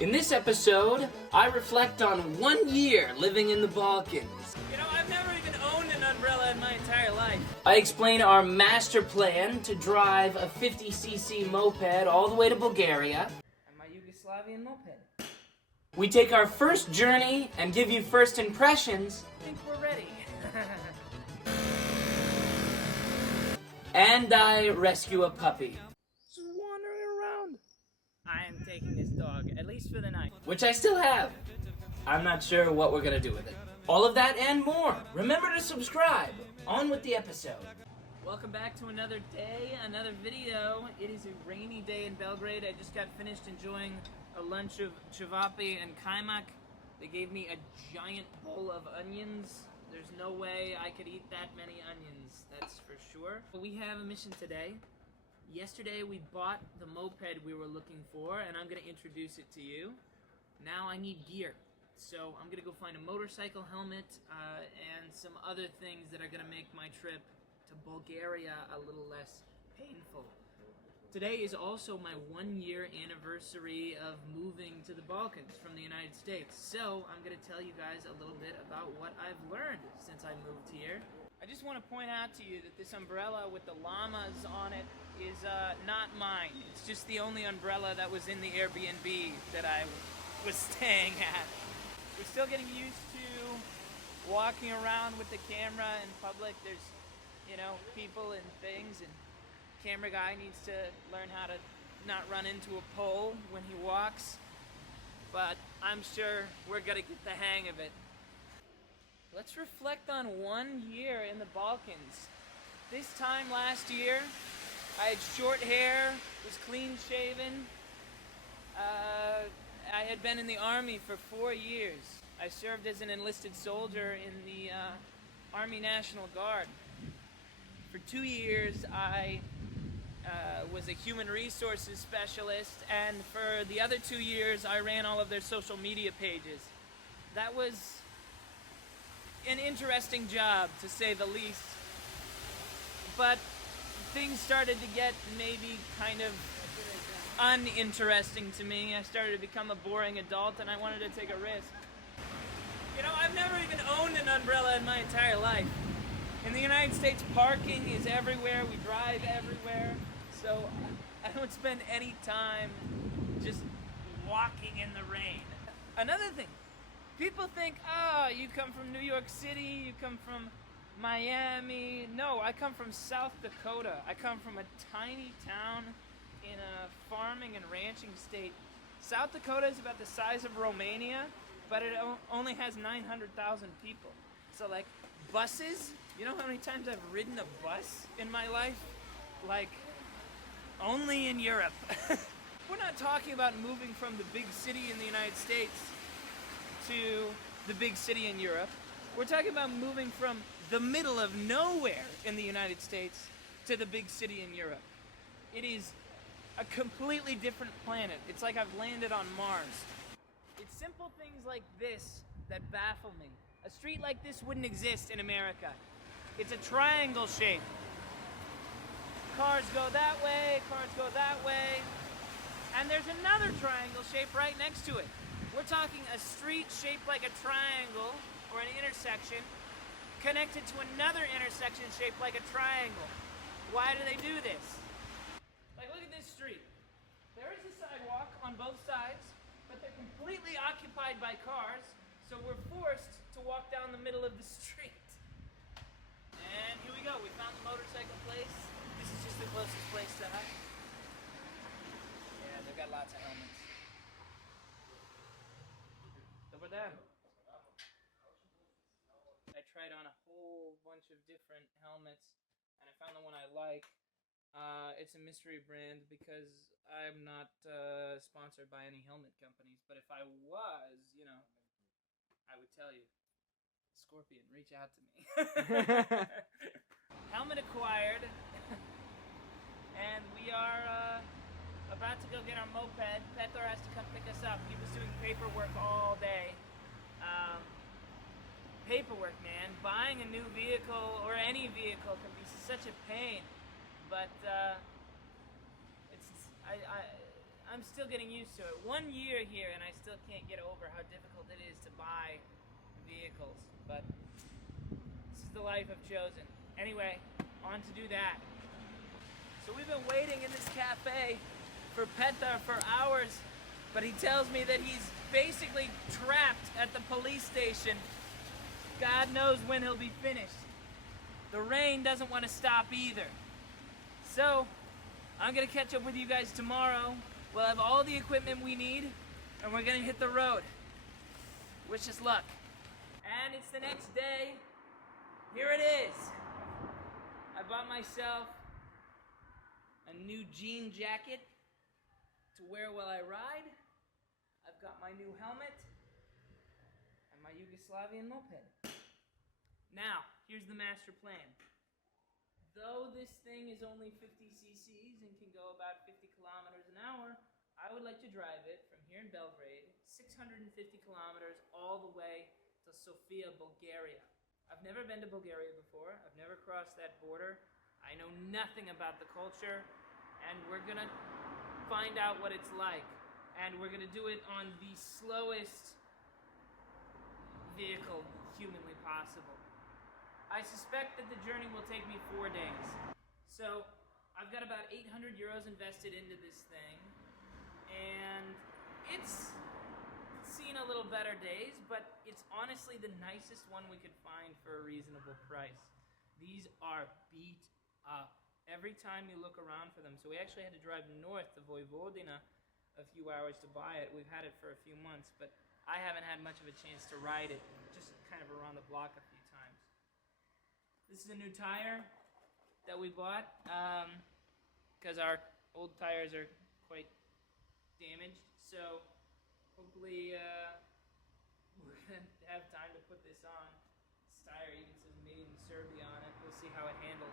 In this episode, I reflect on 1 year living in the Balkans. You know, I've never even owned an umbrella in my entire life. I explain our master plan to drive a 50cc moped all the way to Bulgaria. And my Yugoslavian moped. We take our first journey and give you first impressions. I think we're ready. And I rescue a puppy. Just wandering around. I am taking this dog, at least for the night. Which I still have. I'm not sure what we're gonna do with it. All of that and more. Remember to subscribe. On with the episode. Welcome back to another day, another video. It is a rainy day in Belgrade. I just got finished enjoying a lunch of cevapi and kaymak. They gave me a giant bowl of onions. There's no way I could eat that many onions, that's for sure. But we have a mission today. Yesterday we bought the moped we were looking for, and I'm gonna introduce it to you. Now I need gear. So I'm gonna go find a motorcycle helmet and some other things that are gonna make my trip to Bulgaria a little less painful. Today is also my 1 year anniversary of moving to the Balkans from the United States. So I'm gonna tell you guys a little bit about what I've learned since I moved here. I just want to point out to you that this umbrella with the llamas on it is not mine. It's just the only umbrella that was in the Airbnb that I was staying at. We're still getting used to walking around with the camera in public. There's, you know, people and things, and camera guy needs to learn how to not run into a pole when he walks. But I'm sure we're gonna get the hang of it. Let's reflect on 1 year in the Balkans. This time last year, I had short hair, was clean shaven. I had been in the Army for 4 years. I served as an enlisted soldier in the Army National Guard. For 2 years, I was a human resources specialist, and for the other 2 years, I ran all of their social media pages. That was an interesting job, to say the least. But things started to get maybe kind of uninteresting to me. I started to become a boring adult, and I wanted to take a risk. You know, I've never even owned an umbrella in my entire life. In the United States, parking is everywhere. We drive everywhere. So I don't spend any time just walking in the rain. Another thing, people think, oh, you come from New York City, you come from Miami. No, I come from South Dakota. I come from a tiny town in a farming and ranching state. South Dakota is about the size of Romania, but it only has 900,000 people. So like buses, you know how many times I've ridden a bus in my life? Like, only in Europe. We're not talking about moving from the big city in the United States to the big city in Europe. We're talking about moving from the middle of nowhere in the United States to the big city in Europe. It is a completely different planet. It's like I've landed on Mars. It's simple things like this that baffle me. A street like this wouldn't exist in America. It's a triangle shape. Cars go that way, cars go that way, and there's another triangle shape right next to it. We're talking a street shaped like a triangle, or an intersection, connected to another intersection shaped like a triangle. Why do they do this? Like, look at this street. There is a sidewalk on both sides, but they're completely occupied by cars, so we're forced to walk down the middle of the street. And here we go, we found the motorcycle place. This is just the closest place to us. Yeah, they've got lots of helmets. Over there. I tried on a whole bunch of different helmets, and I found the one I like. It's a mystery brand because I'm not sponsored by any helmet companies, but if I was, you know, I would tell you. Scorpion, reach out to me. Helmet acquired, and we are about to go get our moped. Petar has to come pick us up. He was doing paperwork all day. Paperwork, man. Buying a new vehicle or any vehicle can be such a pain, but I'm still getting used to it. 1 year here, and I still can't get over how difficult it is to buy vehicles, but this is the life I've chosen. Anyway, on to do that. So we've been waiting in this cafe for Petar for hours, but he tells me that he's basically trapped at the police station. God knows when he'll be finished. The rain doesn't want to stop either. So, I'm gonna catch up with you guys tomorrow. We'll have all the equipment we need, and we're gonna hit the road. Wish us luck. And it's the next day. Here it is. I bought myself a new jean jacket to wear while I ride. I've got my new helmet and my Yugoslavian moped. Now, here's the master plan. Though this thing is only 50 cc's and can go about 50 kilometers an hour, I would like to drive it from here in Belgrade, 650 kilometers all the way to Sofia, Bulgaria. I've never been to Bulgaria before. I've never crossed that border. I know nothing about the culture, and we're gonna find out what it's like. And we're gonna do it on the slowest vehicle humanly possible. I suspect that the journey will take me 4 days. So I've got about 800 euros invested into this thing, and it's seen a little better days, but it's honestly the nicest one we could find for a reasonable price. These are beat up every time you look around for them. So we actually had to drive north to Vojvodina a few hours to buy it. We've had it for a few months, but I haven't had much of a chance to ride it, just kind of around the block a few times. This is a new tire that we bought because our old tires are quite damaged. So hopefully we're going to have time to put this on. This tire even says made in Serbia on it. We'll see how it handles.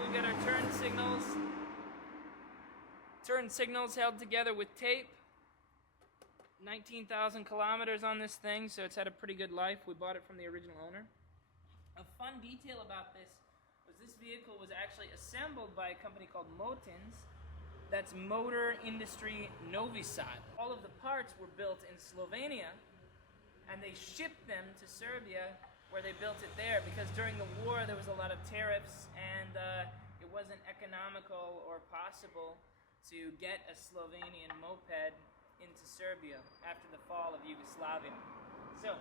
We've got our turn signals. Turn signals held together with tape. 19,000 kilometers on this thing, so it's had a pretty good life. We bought it from the original owner. A fun detail about this was this vehicle was actually assembled by a company called Motins. That's Motor Industry Novi Sad. All of the parts were built in Slovenia, and they shipped them to Serbia, where they built it there, because during the war there was a lot of tariffs, and it wasn't economical or possible to get a Slovenian moped into Serbia after the fall of Yugoslavia. So,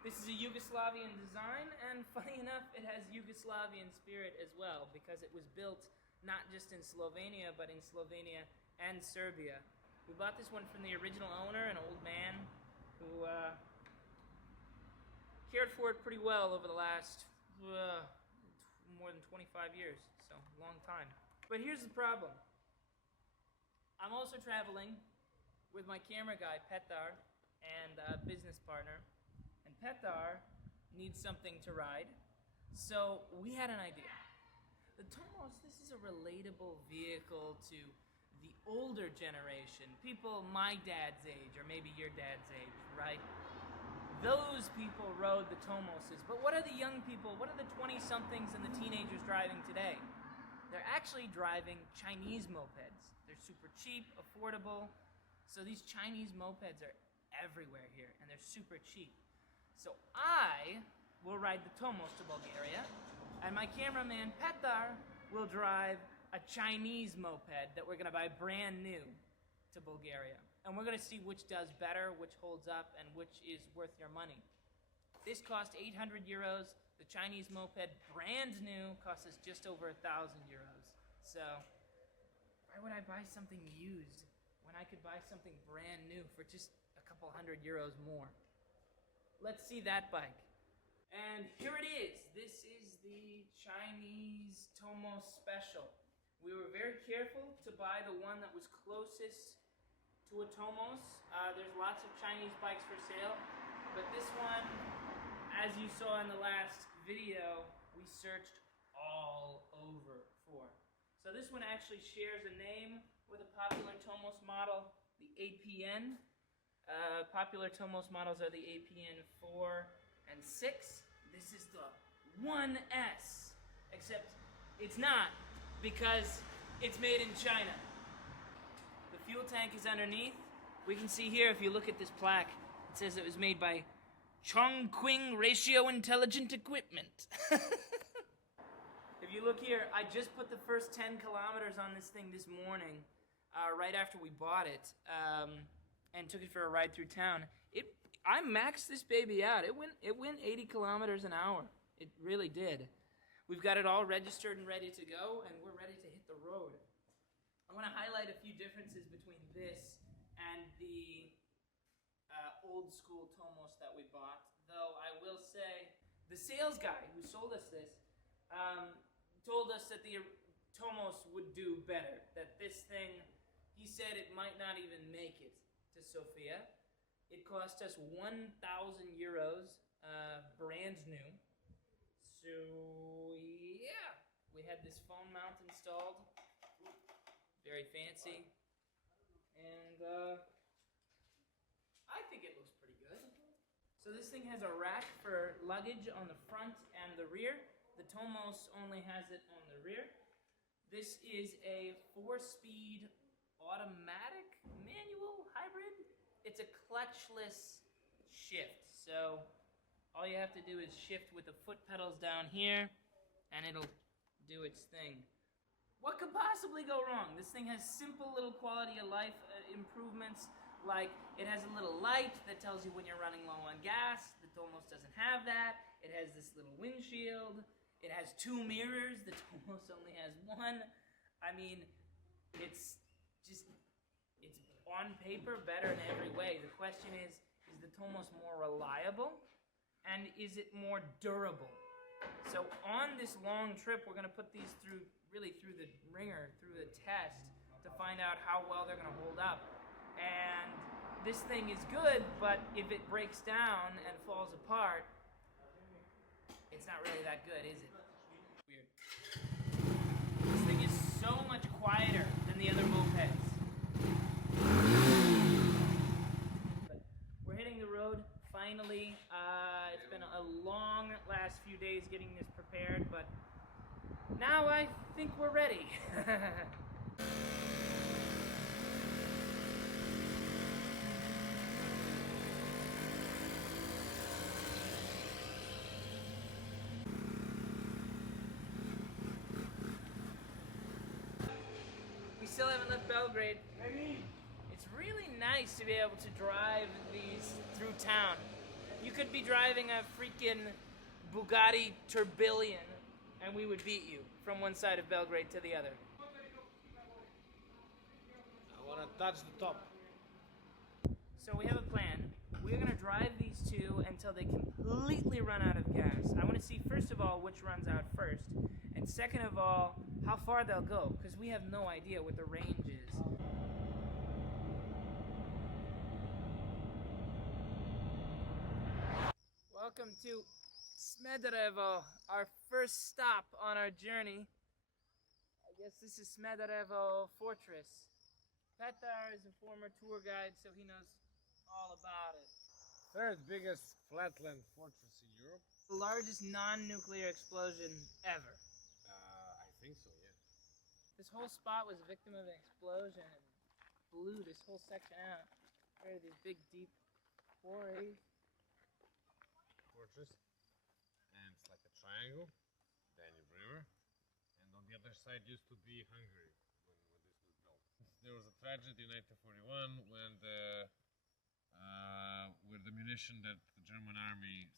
this is a Yugoslavian design, and funny enough, it has Yugoslavian spirit as well, because it was built not just in Slovenia, but in Slovenia and Serbia. We bought this one from the original owner, an old man who cared for it pretty well over the last more than 25 years, so long time. But here's the problem. I'm also traveling with my camera guy, Petar, and a business partner. And Petar needs something to ride. So we had an idea. The Tomos, this is a relatable vehicle to the older generation. People my dad's age, or maybe your dad's age, right? Those people rode the Tomoses. But what are the young people, what are the 20-somethings and the teenagers driving today? They're actually driving Chinese mopeds. They're super cheap, affordable. So these Chinese mopeds are everywhere here, and they're super cheap. So I will ride the Tomos to Bulgaria, and my cameraman Petar will drive a Chinese moped that we're gonna buy brand new to Bulgaria. And we're gonna see which does better, which holds up, and which is worth your money. This cost 800 euros. The Chinese moped, brand new, costs us just over 1,000 euros. So why would I buy something used when I could buy something brand new for just a couple hundred euros more? Let's see that bike. And here it is. This is the Chinese Tomos Special. We were very careful to buy the one that was closest to a Tomos. There's lots of Chinese bikes for sale, but this one, as you saw in the last video, we searched all over for. So this one actually shares a name with a popular Tomos model, the APN. Popular Tomos models are the APN 4 and 6. This is the 1S, except it's not, because it's made in China. The fuel tank is underneath. We can see here, if you look at this plaque, it says it was made by Chongqing Ratio Intelligent Equipment. If you look here, I just put the first 10 kilometers on this thing this morning, right after we bought it, and took it for a ride through town. I maxed this baby out. It went 80 kilometers an hour. It really did. We've got it all registered and ready to go, and we're ready to hit the road. I want to highlight a few differences between this and the old school Tomos that we bought. Though I will say, the sales guy who sold us this told us that the Tomos would do better. That this thing, he said it might not even make it to Sofia. It cost us 1,000 euros, brand new. So yeah, we had this phone mount installed, very fancy, and I think it looks pretty good. So this thing has a rack for luggage on the front and the rear. The Tomos only has it on the rear. This is a 4-speed automatic manual hybrid. It's a clutchless shift, so all you have to do is shift with the foot pedals down here, and it'll do its thing. What could possibly go wrong? This thing has simple little quality of life improvements, like it has a little light that tells you when you're running low on gas. The Tomos doesn't have that. It has this little windshield. It has 2 mirrors. The Tomos only has 1. I mean, it's on paper better in every way. The question is the Tomos more reliable? And is it more durable? So on this long trip, we're going to put these through the ringer, through the test, to find out how well they're going to hold up. And this thing is good, but if it breaks down and falls apart, it's not really that good, is it? Weird. This thing is so much quieter than the other mopeds. But we're hitting the road. Finally, it's been a long last few days getting this prepared, but now I think we're ready. We still haven't left Belgrade. It's really nice to be able to drive these through town. You could be driving a freaking Bugatti Tourbillon and we would beat you from one side of Belgrade to the other. I want to touch the top. So we have a plan. We're going to drive these two until they completely run out of gas. I want to see, first of all, which runs out first, and second of all, how far they'll go, because we have no idea what the range is. Welcome to Smederevo, our first stop on our journey. I guess this is Smederevo Fortress. Petar is a former tour guide, so he knows all about it. Third biggest flatland fortress in Europe. The largest non-nuclear explosion ever. I think so, yeah. This whole spot was a victim of an explosion and blew this whole section out. There are these big, deep quarries. Fortress. And it's like a triangle, Danube River. And on the other side used to be Hungary when this was built. There was a tragedy in 1941 when with the munition that the German army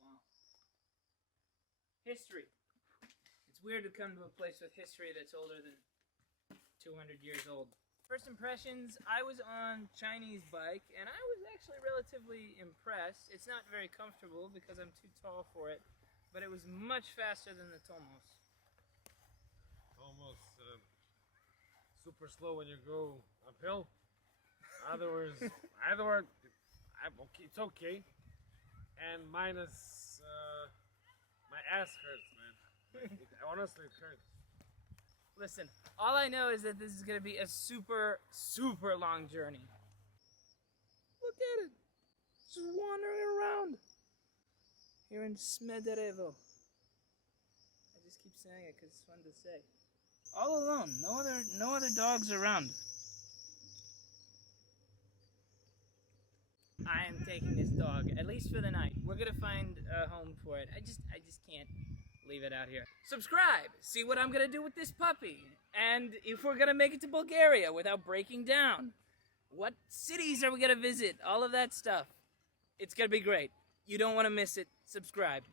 Wow. History. It's weird to come to a place with history that's older than 200 years old. First impressions, I was on Chinese bike and I was actually relatively impressed. It's not very comfortable because I'm too tall for it, but it was much faster than the Tomos. almost super slow when you go uphill. Otherwise, it's okay. And minus, my ass hurts, man. Honestly, it hurts. Listen, all I know is that this is going to be a super, super long journey. Look at it. Just wandering around. here in Smederevo. I just keep saying it because it's fun to say. All alone, no other dogs around. I am taking this dog, at least for the night. We're gonna find a home for it. I just can't leave it out here. Subscribe! See what I'm gonna do with this puppy. And if we're gonna make it to Bulgaria without breaking down. What cities are we gonna visit? All of that stuff. It's gonna be great. You don't wanna miss it. Subscribe.